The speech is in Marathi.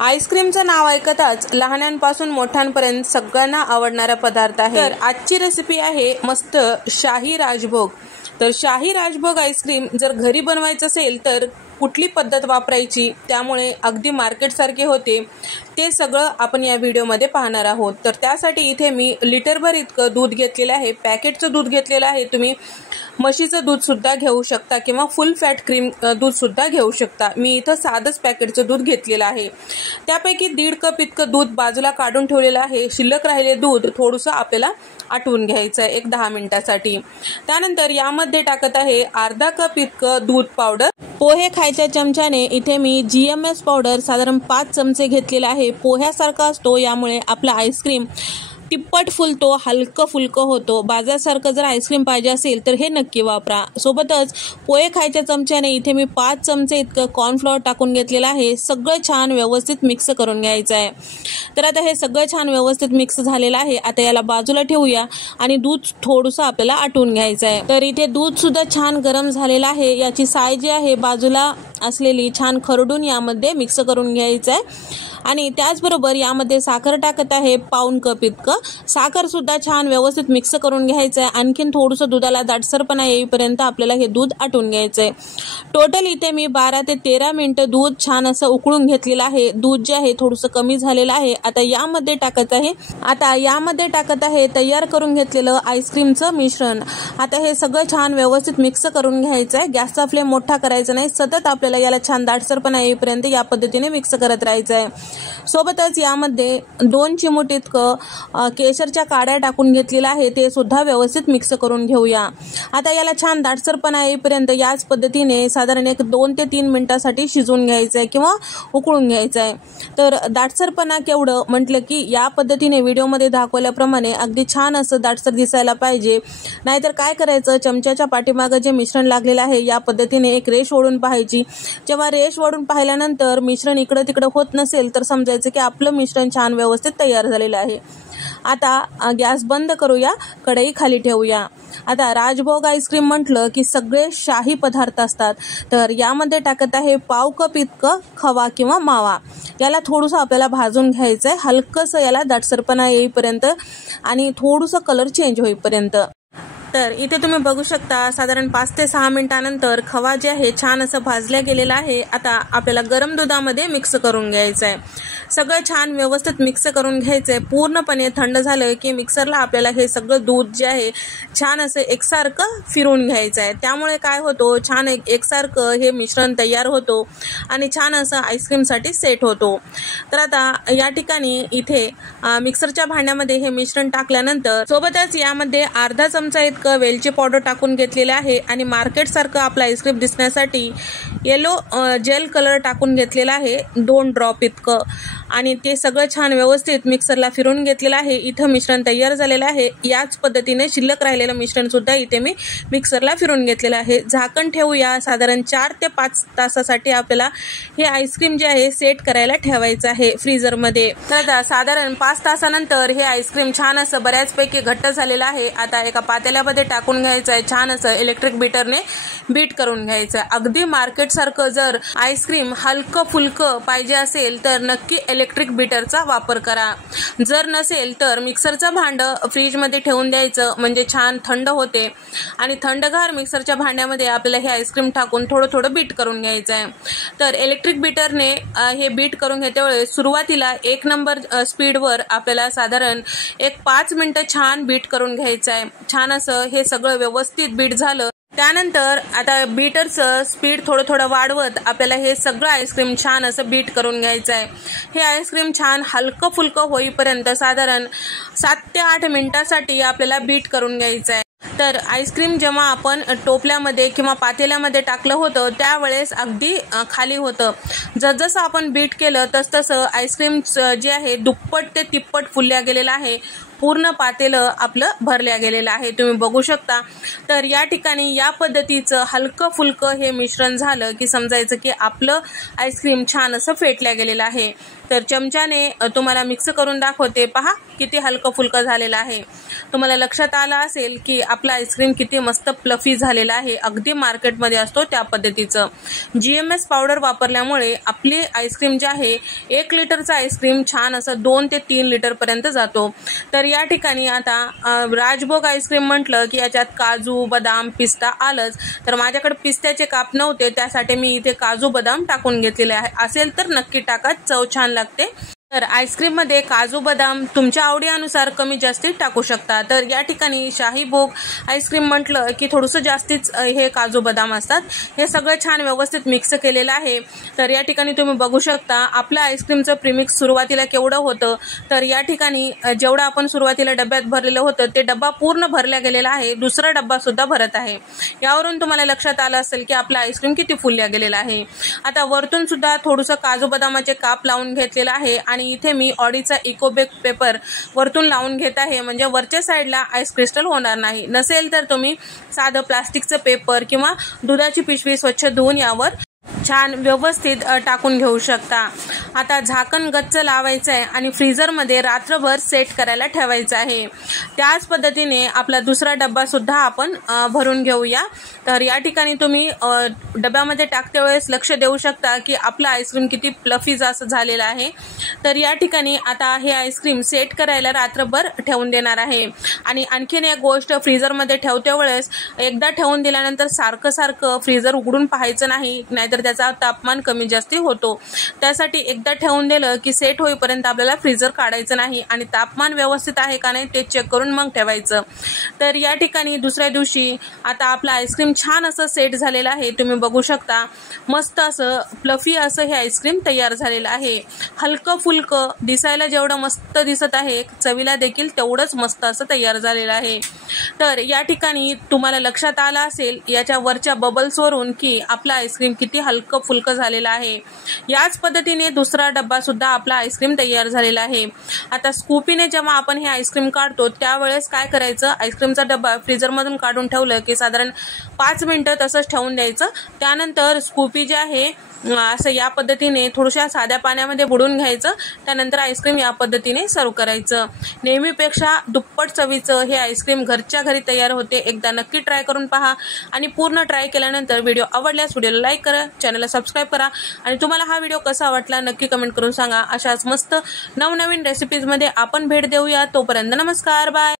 आईस्क्रीमचं नाव ऐकताच लहानांपासून मोठ्यांपर्यंत सगळ्यांना आवडणारा पदार्थ आहे। तर आजची रेसिपी आहे मस्त शाही राजभोग। तर शाही राजभोग आईस्क्रीम जर घरी बनवायचं असेल तर कुठली पद्धत वापरायची, त्यामुळे अगदी मार्केटसारखे होते, ते सगळं आपण या व्हिडिओमध्ये पाहणार आहोत। तर त्यासाठी इथे मी लिटरभर इतकं दूध घेतलेलं आहे। पॅकेटचं दूध घेतलेलं आहे। तुम्ही म्हशीचं दूध सुद्धा घेऊ शकता किंवा फुल फॅट क्रीम दूध सुद्धा घेऊ शकता। मी इथं साधंच पॅकेटचं दूध घेतलेलं आहे। त्यापैकी 1.5 कप इतकं दूध बाजूला काढून ठेवलेलं आहे। शिल्लक राहिलेले दूध थोडंसं आपल्याला आटवून घ्यायचं आहे 1-10 मिनिटासाठी। त्यानंतर यामध्ये टाकत आहे अर्धा कप इतकं दूध पावडर। पोहे खायच्या चमच्याने इथे मी GMS पावडर साधारण 5 चमचे घेतलेला आहे। पोह्यासारखा असतो, यामुळे आपला आईस्क्रीम तिप्पट फुलतो, हलकं फुलकं होतो। बाजारासारखं जर आईस्क्रीम पाहिजे असेल तर हे नक्की वापरा। सोबतच पोहे खायच्या चमच्याने इथे मी 5 चमचे इतकं कॉर्नफ्लॉवर टाकून घेतलेलं आहे। सगळं छान व्यवस्थित मिक्स करून घ्यायचं आहे। तर आता हे सगळं छान व्यवस्थित मिक्स झालेलं आहे। आता याला बाजूला ठेवूया आणि दूध थोडंसं आपल्याला आटवून घ्यायचं आहे। तर इथे दूध सुद्धा छान गरम झालेलं आहे। याची साय जी आहे बाजूला असलेली छान खरडून यामध्ये मिक्स करून घ्यायचं आहे। आणि त्याचबरोबर यामध्ये साखर टाकत आहे 1/4 कप इतकं। साखर सुद्धा छान व्यवस्थित मिक्स करून घ्यायचं आहे। आणखीन थोडंसं दुधाला दाटसरपणा येईपर्यंत आपल्याला हे दूध आटवून घ्यायचं आहे। टोटल इथे मी 12 ते 13 मिनिटं दूध छान असं उकळून घेतलेलं आहे। दूध जे आहे थोडंसं कमी झालेलं आहे। आता यामध्ये टाकत आहे तयार करून घेतलेलं आईस्क्रीमचं मिश्रण। आता हे सगळं छान व्यवस्थित मिक्स करून घ्यायचं आहे। गॅसचा फ्लेम मोठा करायचा नाही, सतत आपल्याला याला छान दाटसरपणा येईपर्यंत या पद्धतीने मिक्स करत राहायचं आहे। सोबतच यामध्ये 2 चिमूट इतकं केशरच्या काड्या टाकून घेतलेला आहे, ते सुद्धा व्यवस्थित मिक्स करून घेऊया। आता याला छान दाटसरपणा येईपर्यंत याच पद्धतीने साधारण 2 ते 3 मिनिटांसाठी शिजवून घ्यायचं आहे किंवा उकळून घ्यायचं आहे। तर दाटसरपणा केवढं म्हटलं की या पद्धतीने व्हिडिओमध्ये दाखवल्याप्रमाणे अगदी छान असं दाटसर दिसायला पाहिजे। नाहीतर काय करायचं, चमच्याच्या पाठीमागं जे मिश्रण लागलेलं आहे या पद्धतीने एक रेष ओढून पाहायची। जेव्हा रेष ओढून पाहिल्यानंतर मिश्रण इकडं तिकडं होत नसेल तर समजायचं की आपलं मिश्रण छान व्यवस्थित तयार झालेलं आहे। आता गॅस बंद करूया, कढई खाली ठेवूया। आता राजभोग आईस्क्रीम म्हटलं की सगळे शाही पदार्थ असतात, तर यामध्ये टाकत आहे 1/4 कप इतकं खवा किंवा मावा। याला थोडंसं आपल्याला भाजून घ्यायचं आहे, हलकंसं याला दाटसरपणा येईपर्यंत आणि थोडंसं कलर चेंज होईपर्यंत। तर इथे तुम्ही बघू शकता साधारण 5 ते 6 मिनिटांनंतर खवा जे आहे छान असं भाजल्या गेलेला आहे। आता आपल्याला गरम दुधामध्ये मिक्स करून घ्यायचं आहे। सगळं छान व्यवस्थित मिक्स करून घ्यायचं आहे। पूर्णपणे थंड झालं की मिक्सरला आपल्याला हे सगळं दूध जे आहे छान असं एकसारखं फिरवून घ्यायचं आहे। त्यामुळे काय होतो, छान एकसारखं हे मिश्रण तयार होतो आणि छान असं आईस्क्रीमसाठी सेट होतो। तर आता या ठिकाणी इथे मिक्सरच्या भांड्यामध्ये हे मिश्रण टाकल्यानंतर सोबतच यामध्ये अर्धा चमचा इतकं वेलची पावडर टाकून घेतलेलं आहे आणि मार्केट सारखं आपलं आईस्क्रीम दिसण्यासाठी येलो जेल कलर टाकून घेतलेला आहे 2 ड्रॉप इतकं आणि ते सगळं छान व्यवस्थित मिक्सरला फिरून घेतलेलं आहे। इथं मिश्रण तयार झालेलं आहे। याच पद्धतीने शिल्लक राहिलेलं मिश्रण सुद्धा इथे मी मिक्सरला फिरून घेतलेलं आहे। झाकण ठेवूया, साधारण 4 ते 5 तासासाठी आपल्याला हे आईस्क्रीम जे आहे सेट करायला ठेवायचं आहे फ्रीजरमध्ये। तर साधारण 5 तासानंतर हे आईस्क्रीम छान असं बऱ्याचपैकी घट्ट झालेलं आहे। आता एका पातेल्यामध्ये टाकून घ्यायचं आहे, छान असं इलेक्ट्रिक बीटरने बीट करून घ्यायचं आहे। अगदी मार्केट सारखं जर आईस्क्रीम हलकं फुलकं पाहिजे असेल तर नक्की इलेक्ट्रिक बीटरचा वापर करा। जर नसेल तर मिक्सरचं भांडं फ्रीजमध्ये ठेवून द्यायचं, म्हणजे छान थंड होते आणि थंडगार मिक्सरच्या भांड्यामध्ये आपल्याला हे आईस्क्रीम टाकून थोडं थोडं बीट करून घ्यायचं आहे। तर इलेक्ट्रिक बीटरने हे बीट करून घेतेवेळेस सुरुवातीला 1 नंबर स्पीडवर आपल्याला साधारण 5 मिनिटं छान बीट करून घ्यायचं आहे। छान असं हे सगळं व्यवस्थित बीट झालं त्यानंतर आता बीटरचं स्पीड थोडं वाढवत आपल्याला हे सगळं आईस्क्रीम छान असं बीट करून घ्यायचं आहे। हे आईस्क्रीम छान हलकं फुलकं होईपर्यंत साधारण 7 ते 8 मिनिटांसाठी आपल्याला बीट करून घ्यायचं आहे। तर आईस्क्रीम जेव्हा आपण टोपल्यामध्ये किंवा पातेल्यामध्ये टाकलं होतं त्यावेळेस अगदी खाली होतं। जसं आपण बीट केलं तसं आईस्क्रीम जे आहे दुप्पट ते तिप्पट फुलल्या गेलेलं आहे। पूर्ण पातेलं आपलं भरल्या गेलेलं आहे, तुम्ही बघू शकता। तर या ठिकाणी या पद्धतीचं हलकं फुलकं हे मिश्रण झालं की समजायचं की आपलं आईस्क्रीम छान असं फेटल्या गेलेलं आहे। तर चमच्याने तुम्हाला मिक्स करून दाखवते, पहा किती हलकं फुलकं झालेलं आहे। तुम्हाला लक्षात आलं असेल की आपलं आईस्क्रीम किती मस्त फ्लफी झालेलं आहे, अगदी मार्केटमध्ये असतो त्या पद्धतीचं। GMS पावडर वापरल्यामुळे आपली आईस्क्रीम जे आहे 1 लिटरचा आईस्क्रीम छान असं 2 ते 3 लिटर पर्यंत जातो। तर या ठिकाणी आता राजभोग आईस्क्रीम म्हटलं की याच्यात काजू बदाम पिस्ता आलंच, तर माझ्याकडे पिस्त्याचे काप नव्हते, त्यासाठी मी इथे काजू बदाम टाकून घेतलेले आहे। असेल तर नक्की टाका, चव छान लागते। तर आईस्क्रीम मध्ये काजू बदाम तुमच्या आवडीनुसार कमी जास्ती टाकू शकता। तर या ठिकाणी शाही भोग आईस्क्रीम म्हटलं की थोडंसं जास्तीच हे काजू बदाम असतात। हे सगळं छान व्यवस्थित मिक्स केलेलं आहे। तर या ठिकाणी तुम्ही बघू शकता आपलं आईस्क्रीमचं प्रीमिक्स सुरुवातीला केवढं होतं, तर या ठिकाणी जेवढं आपण सुरुवातीला डब्यात भरलेलं होतं ते डब्बा पूर्ण भरला गेलेला आहे, दुसरा डब्बा सुद्धा भरत आहे। यावरून तुम्हाला लक्षात आलं असेल की आपलं आईस्क्रीम किती फुलल्या गेलेलं आहे। आता वरतून सुद्धा थोडंसं काजू बदामाचे काप लावून घेतलेलं आहे आणि इथे मी ऑडीचा इको बेक पेपर वरतून लावून घेत आहे, म्हणजे वरच्या साईडला आईस क्रिस्टल होणार नाही। नसेल तर तुम्ही साधं प्लास्टिकचं पेपर किंवा दुधाची पिशवी स्वच्छ धुवून यावर छान व्यवस्थित टाकून घेऊ शकता। आता झाकण गच्च लावायचं आहे आणि फ्रीजरमध्ये रात्रभर सेट करायला ठेवायचं आहे। त्याच पद्धतीने आपला दुसरा डब्बा सुद्धा आपण भरून घेऊया। तर या ठिकाणी तुम्ही डब्यामध्ये टाकते वेळेस लक्ष देऊ शकता की आपलं आईस्क्रीम किती फ्लफी असं झालेलं आहे। तर या ठिकाणी आता हे आईस्क्रीम सेट करायला रात्रभर ठेवून देणार आहे। आणि आणखीन एक गोष्ट, फ्रीजरमध्ये ठेवते वेळेस एकदा ठेवून दिल्यानंतर सारखं सारखं फ्रीजर उघडून पाहायचं नाही, नाहीतर त्याचा तापमान कमी जास्ती होतो। त्यासाठी एकदा ठेवून दिलं की सेट होईपर्यंत आपल्याला फ्रीजर काढायचं नाही आणि तापमान व्यवस्थित आहे का नाही ते चेक करून मग ठेवायचं। तर या ठिकाणी दुसऱ्या दिवशी आता आपलं आईस्क्रीम छान असं सेट झालेलं आहे, तुम्ही बघू शकता। मस्त असं फ्लफी असं हे आईस्क्रीम तयार झालेलं आहे। हलकं फुलकं दिसायला जेवढं मस्त दिसत आहे, चवीला देखील तेवढंच मस्त असं तयार झालेलं आहे। तर या ठिकाणी तुम्हाला लक्षात आलं असेल याच्या वरच्या बबल्सवरून की आपलं आईस्क्रीम किती हलकं फुलकं झालेलं आहे। याच पद्धतीने दुसरा डब्बा सुद्धा आपला आईस्क्रीम तयार झालेला आहे। आता स्कूपीने जेव्हा आपण हे आईस्क्रीम काढतो त्यावेळेस काय करायचं, आईस्क्रीमचा डब्बा फ्रीजरमधून काढून ठेवलं की साधारण 5 मिनिटं तसंच ठेवून द्यायचं। त्यानंतर स्कूपी जे आहे असं या पद्धतीने थोड्याशा साध्या पाण्यामध्ये बुडवून घ्यायचं, त्यानंतर आईस्क्रीम या पद्धतीने सर्व करायचं। नेहमीपेक्षा दुप्पट चवीचं हे आईस्क्रीम घरच्या घरी तयार होते। एकदा नक्की ट्राय करून पहा आणि पूर्ण ट्राय केल्यानंतर व्हिडिओ आवडल्यास व्हिडिओला लाईक करा, चॅनलला सबस्क्राईब करा आणि तुम्हाला हा व्हिडिओ कसा वाटला नक्की कमेंट करून सांगा। अशाच मस्त नवनवीन रेसिपीजमध्ये आपण भेट देऊया। तोपर्यंत नमस्कार, बाय।